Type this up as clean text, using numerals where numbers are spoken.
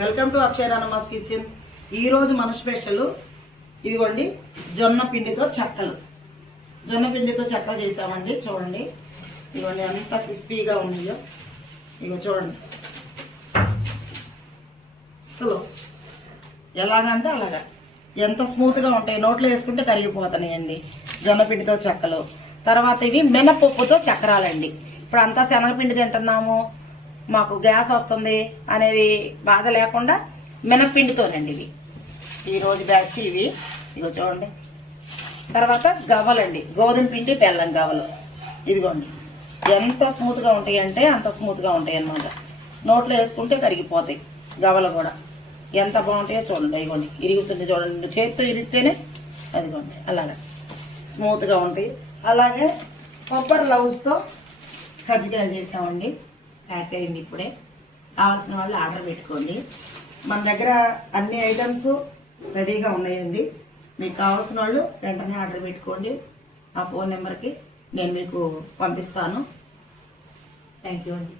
Welcome to Akshaya Ranammas kitchen. ఈరోజు మన special ఇదిగోండి జొన్న పిండితో చెక్కలు. జొన్న పిండితో చెక్కలు చేసామండి. చూడండి ఇదిగోండి ఎంత క్రిస్పీగా ఉన్నాయో. ఇగో చూడండి అసలు ఎలాగంటే అలాగా ఎంత స్మూత్గా ఉంటాయి. నోట్లో వేసుకుంటే కరిగిపోతున్నాయండి జొన్న పిండితో చెక్కలు. తర్వాత ఇవి మినపప్పుతో చక్రాలండి. ఇప్పుడు అంతా శనగపిండి తింటున్నాము, మాకు గ్యాస్ వస్తుంది అనేది బాధ లేకుండా మినప్పిండితోనండి ఇవి ఈరోజు బ్యాచ్. ఇవి ఇగో చూడండి. తర్వాత గవ్వలండి, గోధుమ పిండి బెల్లం గవ్వలు. ఇదిగోండి ఎంత స్మూత్గా ఉంటాయి అంటే అంత స్మూత్గా ఉంటాయి అన్నమాట. నోట్లో వేసుకుంటే కరిగిపోతాయి గవ్వలు కూడా. ఎంత బాగుంటాయో చూడండి. ఇదిగోండి ఇరుగుతుంది చూడండి, చేతితో ఇరిగితేనే అదిగోండి అలాగా స్మూత్గా ఉంటాయి. అలాగే కొబ్బరి లవ్స్తో కజ్జికాయలు చేసామండి. ప్యాక్ అయింది ఇప్పుడే. కావాల్సిన వాళ్ళు ఆర్డర్ పెట్టుకోండి. మన దగ్గర అన్ని ఐటమ్స్ రెడీగా ఉన్నాయండి. మీకు కావాల్సిన వాళ్ళు వెంటనే ఆర్డర్ పెట్టుకోండి. ఆ ఫోన్ నెంబర్కి నేను మీకు పంపిస్తాను. థ్యాంక్ యూ అండి.